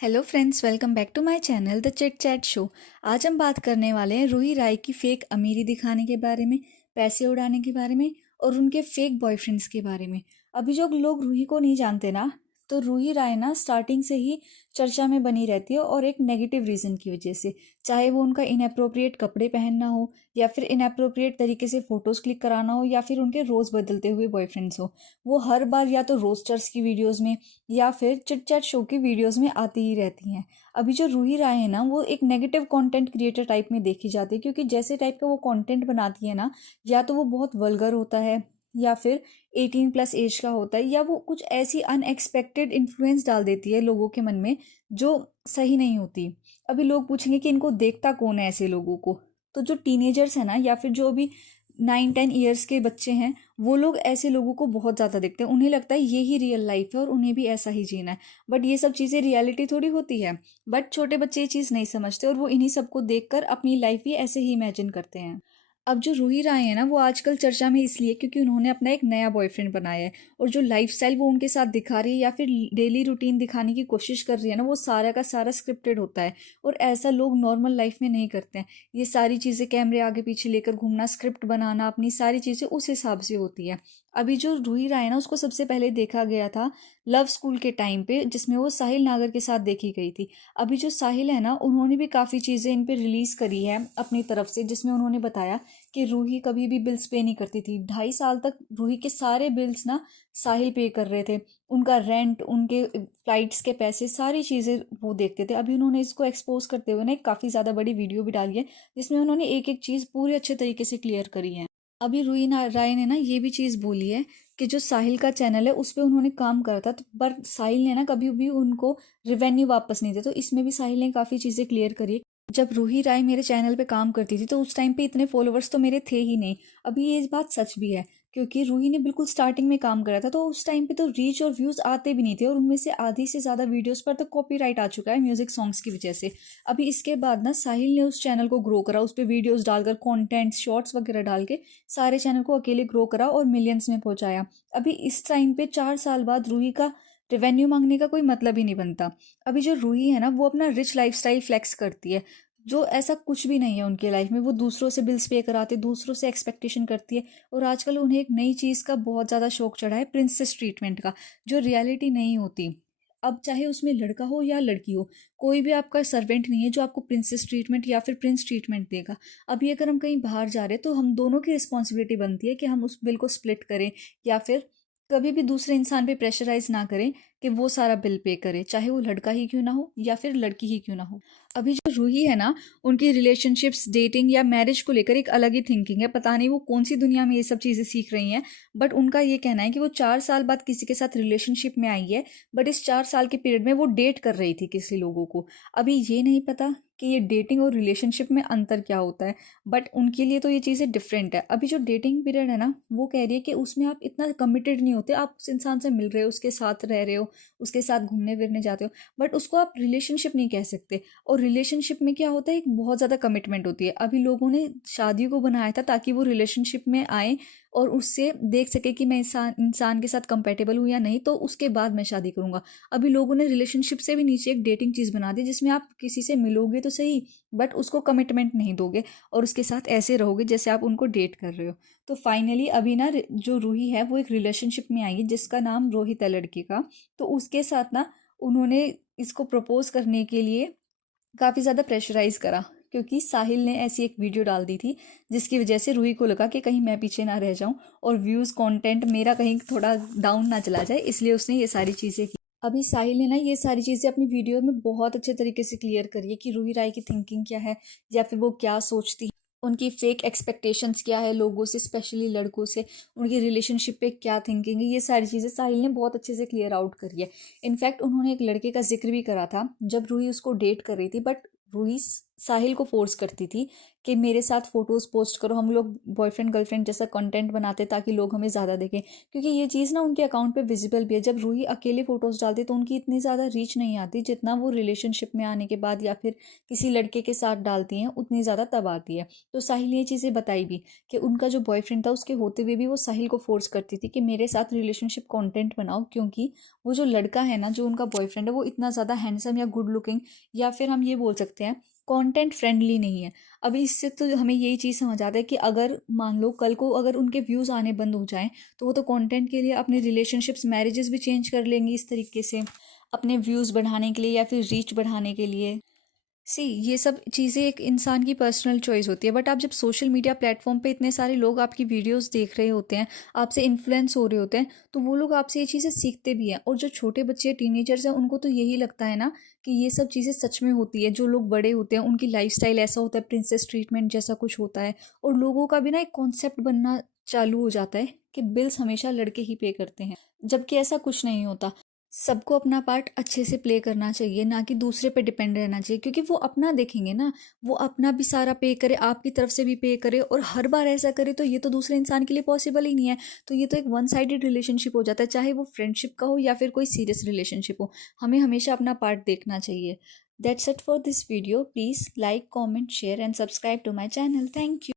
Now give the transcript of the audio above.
Hello friends, welcome back to my channel the chit chat show. आज हम बात करने वाले हैं रूही राय की फेक अमीरी दिखाने के बारे में, पैसे उड़ाने के बारे में और उनके फेक बॉयफ्रेंड्स के बारे में। अभी जो लोग रूही को नहीं जानते ना, तो रूही राय ना स्टार्टिंग से ही चर्चा में बनी रहती है और एक नेगेटिव रीज़न की वजह से। चाहे वो उनका इनअप्रोप्रिएट कपड़े पहनना हो, या फिर इनअप्रोप्रिएट तरीके से फ़ोटोज़ क्लिक कराना हो, या फिर उनके रोज़ बदलते हुए बॉयफ्रेंड्स हो। वो हर बार या तो रोस्टर्स की वीडियोज़ में या फिर चिट चैट शो की वीडियोस में आती ही रहती हैं। अभी जो रूही राय है ना, वो एक नेगेटिव कंटेंट क्रिएटर टाइप में देखी जाती है, क्योंकि जैसे टाइप का वो कंटेंट बनाती है ना, या तो वो बहुत वल्गर होता है, या फिर 18+ एज का होता है, या वो कुछ ऐसी अनएक्सपेक्टेड इन्फ्लुएंस डाल देती है लोगों के मन में जो सही नहीं होती। अभी लोग पूछेंगे कि इनको देखता कौन है ऐसे लोगों को। तो जो टीनेजर्स हैं ना, या फिर जो भी 9-10 ईयर्स के बच्चे हैं, वो लोग ऐसे लोगों को बहुत ज़्यादा देखते हैं। उन्हें लगता है ये ही रियल लाइफ है और उन्हें भी ऐसा ही जीना है। बट ये सब चीज़ें रियलिटी थोड़ी होती है। बट छोटे बच्चे ये चीज़ नहीं समझते और वो इन्हीं सबको देखकर अपनी लाइफ भी ऐसे ही इमेजिन करते हैं। अब जो रूही राय है ना, वो आजकल चर्चा में इसलिए क्योंकि उन्होंने अपना एक नया बॉयफ्रेंड बनाया है। और जो लाइफस्टाइल वो उनके साथ दिखा रही है या फिर डेली रूटीन दिखाने की कोशिश कर रही है ना, वो सारा का सारा स्क्रिप्टेड होता है। और ऐसा लोग नॉर्मल लाइफ में नहीं करते हैं। ये सारी चीज़ें कैमरे आगे पीछे लेकर घूमना, स्क्रिप्ट बनाना, अपनी सारी चीज़ें उस हिसाब से होती है। अभी जो रूही राय है ना, उसको सबसे पहले देखा गया था लव स्कूल के टाइम पे, जिसमें वो साहिल नागर के साथ देखी गई थी। अभी जो साहिल है ना, उन्होंने भी काफ़ी चीज़ें इन पे रिलीज़ करी है अपनी तरफ से, जिसमें उन्होंने बताया कि रूही कभी भी बिल्स पे नहीं करती थी। 2.5 साल तक रूही के सारे बिल्स ना साहिल पे कर रहे थे। उनका रेंट, उनके फ्लाइट्स के पैसे, सारी चीज़ें वो देखते थे। अभी उन्होंने इसको एक्सपोज करते हुए ना एक काफ़ी ज़्यादा बड़ी वीडियो भी डाली है, जिसमें उन्होंने एक एक चीज़ पूरे अच्छे तरीके से क्लियर करी है। अभी राय ने ना ये भी चीज़ बोली है कि जो साहिल का चैनल है उस पर उन्होंने काम करा था, तो पर साहिल ने ना कभी भी उनको रिवेन्यू वापस नहीं दिया। तो इसमें भी साहिल ने काफ़ी चीज़ें क्लियर करी है। जब रूही राय मेरे चैनल पे काम करती थी तो उस टाइम पे इतने फॉलोअर्स तो मेरे थे ही नहीं। अभी ये बात सच भी है, क्योंकि रूही ने बिल्कुल स्टार्टिंग में काम करा था, तो उस टाइम पे तो रीच और व्यूज़ आते भी नहीं थे, और उनमें से आधी से ज़्यादा वीडियोस पर तो कॉपीराइट आ चुका है म्यूजिक सॉन्ग्स की वजह से। अभी इसके बाद ना साहिल ने उस चैनल को ग्रो करा, उस पर वीडियोज़ डालकर, कॉन्टेंट शॉर्ट्स वगैरह डाल के सारे चैनल को अकेले ग्रो करा और मिलियंस में पहुंचाया। अभी इस टाइम पे 4 साल बाद रूही का रेवेन्यू मांगने का कोई मतलब ही नहीं बनता। अभी जो रूही है ना, वो अपना रिच लाइफस्टाइल फ्लेक्स करती है, जो ऐसा कुछ भी नहीं है उनके लाइफ में। वो दूसरों से बिल्स पे कराते, दूसरों से एक्सपेक्टेशन करती है। और आजकल उन्हें एक नई चीज़ का बहुत ज़्यादा शौक चढ़ा है, प्रिंसेस ट्रीटमेंट का, जो रियलिटी नहीं होती। अब चाहे उसमें लड़का हो या लड़की हो, कोई भी आपका सर्वेंट नहीं है जो आपको प्रिंसेस ट्रीटमेंट या फिर प्रिंस ट्रीटमेंट देगा। अभी अगर हम कहीं बाहर जा रहे हैं तो हम दोनों की रिस्पॉन्सिबिलिटी बनती है कि हम उस बिल को स्प्लिट करें, या फिर कभी भी दूसरे इंसान पे प्रेशराइज ना करें कि वो सारा बिल पे करे, चाहे वो लड़का ही क्यों ना हो या फिर लड़की ही क्यों ना हो। अभी जो रूही है ना, उनकी रिलेशनशिप्स, डेटिंग या मैरिज को लेकर एक अलग ही थिंकिंग है। पता नहीं वो कौन सी दुनिया में ये सब चीज़ें सीख रही हैं। बट उनका ये कहना है कि वो 4 साल बाद किसी के साथ रिलेशनशिप में आई है, बट इस 4 साल के पीरियड में वो डेट कर रही थी किसी लोगों को। अभी ये नहीं पता कि ये डेटिंग और रिलेशनशिप में अंतर क्या होता है, बट उनके लिए तो ये चीज़ें डिफरेंट है। अभी जो डेटिंग पीरियड है ना, वो कह रही है कि उसमें आप इतना कमिटेड नहीं होते, आप उस इंसान से मिल रहे हो, उसके साथ रह रहे हो, उसके साथ घूमने फिरने जाते हो, बट उसको आप रिलेशनशिप नहीं कह सकते। और रिलेशनशिप में क्या होता है, एक बहुत ज़्यादा कमिटमेंट होती है। अभी लोगों ने शादी को बनाया था ताकि वो रिलेशनशिप में आए और उससे देख सके कि मैं इंसान इंसान के साथ कंपेटेबल हूँ या नहीं, तो उसके बाद मैं शादी करूँगा। अभी लोगों ने रिलेशनशिप से भी नीचे एक डेटिंग चीज़ बना दी, जिसमें आप किसी से मिलोगे तो सही, बट उसको कमिटमेंट नहीं दोगे और उसके साथ ऐसे रहोगे जैसे आप उनको डेट कर रहे हो। तो फाइनली अभी ना जो रूही है वो एक रिलेशनशिप में आई है, जिसका नाम रोहित है लड़के का। तो उसके साथ ना उन्होंने इसको प्रपोज करने के लिए काफ़ी ज़्यादा प्रेशराइज करा, क्योंकि साहिल ने ऐसी एक वीडियो डाल दी थी जिसकी वजह से रूही को लगा कि कहीं मैं पीछे ना रह जाऊं और व्यूज़ कंटेंट मेरा कहीं थोड़ा डाउन ना चला जाए, इसलिए उसने ये सारी चीज़ें की। अभी साहिल ने ना ये सारी चीज़ें अपनी वीडियो में बहुत अच्छे तरीके से क्लियर करी है कि रूही राय की थिंकिंग क्या है, या फिर वो क्या सोचती है, उनकी फेक एक्सपेक्टेशंस क्या है लोगों से, स्पेशली लड़कों से, उनकी रिलेशनशिप पे क्या थिंकिंग है। ये सारी चीज़ें साहिल ने बहुत अच्छे से क्लियर आउट करी है। इनफैक्ट उन्होंने एक लड़के का जिक्र भी करा था जब रूही उसको डेट कर रही थी, बट रूही साहिल को फोर्स करती थी कि मेरे साथ फोटोज़ पोस्ट करो, हम लोग बॉयफ्रेंड गर्लफ्रेंड जैसा कंटेंट बनाते ताकि लोग हमें ज़्यादा देखें, क्योंकि ये चीज़ ना उनके अकाउंट पे विजिबल भी है। जब रूही अकेले फ़ोटोज़ डालती तो उनकी इतनी ज़्यादा रीच नहीं आती जितना वो रिलेशनशिप में आने के बाद या फिर किसी लड़के के साथ डालती हैं, उतनी ज़्यादा तब आती है। तो साहिल ये चीज़ें बताई भी कि उनका जो बॉयफ्रेंड था उसके होते हुए भी वो साहिल को फोर्स करती थी कि मेरे साथ रिलेशनशिप कॉन्टेंट बनाओ, क्योंकि वो जो लड़का है ना, जो उनका बॉयफ्रेंड है, वो इतना ज़्यादा हैंडसम या गुड लुकिंग या फिर हम ये बोल सकते हैं कंटेंट फ्रेंडली नहीं है। अभी इससे तो हमें यही चीज़ समझ आता है कि अगर मान लो कल को अगर उनके व्यूज़ आने बंद हो जाएं तो वो तो कंटेंट के लिए अपने रिलेशनशिप्स मैरिजेस भी चेंज कर लेंगी इस तरीके से, अपने व्यूज़ बढ़ाने के लिए या फिर रीच बढ़ाने के लिए। ये सब चीज़ें एक इंसान की पर्सनल चॉइस होती है, बट आप जब सोशल मीडिया प्लेटफॉर्म पे इतने सारे लोग आपकी वीडियोस देख रहे होते हैं, आपसे इन्फ्लुएंस हो रहे होते हैं, तो वो लोग आपसे ये चीज़ें सीखते भी हैं। और जो छोटे बच्चे टीनेजर्स हैं उनको तो यही लगता है ना कि ये सब चीज़ें सच में होती है। जो लोग बड़े होते हैं उनकी लाइफस्टाइल ऐसा होता है, प्रिंसेस ट्रीटमेंट जैसा कुछ होता है, और लोगों का भी ना एक कॉन्सेप्ट बनना चालू हो जाता है कि बिल्स हमेशा लड़के ही पे करते हैं, जबकि ऐसा कुछ नहीं होता। सबको अपना पार्ट अच्छे से प्ले करना चाहिए, ना कि दूसरे पे डिपेंड रहना चाहिए, क्योंकि वो अपना देखेंगे ना, वो अपना भी सारा पे करे, आपकी तरफ से भी पे करे, और हर बार ऐसा करे तो ये तो दूसरे इंसान के लिए पॉसिबल ही नहीं है। तो ये तो एक वन साइडेड रिलेशनशिप हो जाता है, चाहे वो फ्रेंडशिप का हो या फिर कोई सीरियस रिलेशनशिप हो। हमें हमेशा अपना पार्ट देखना चाहिए। That's it for this video. Please like, comment, share and subscribe to my channel. Thank you.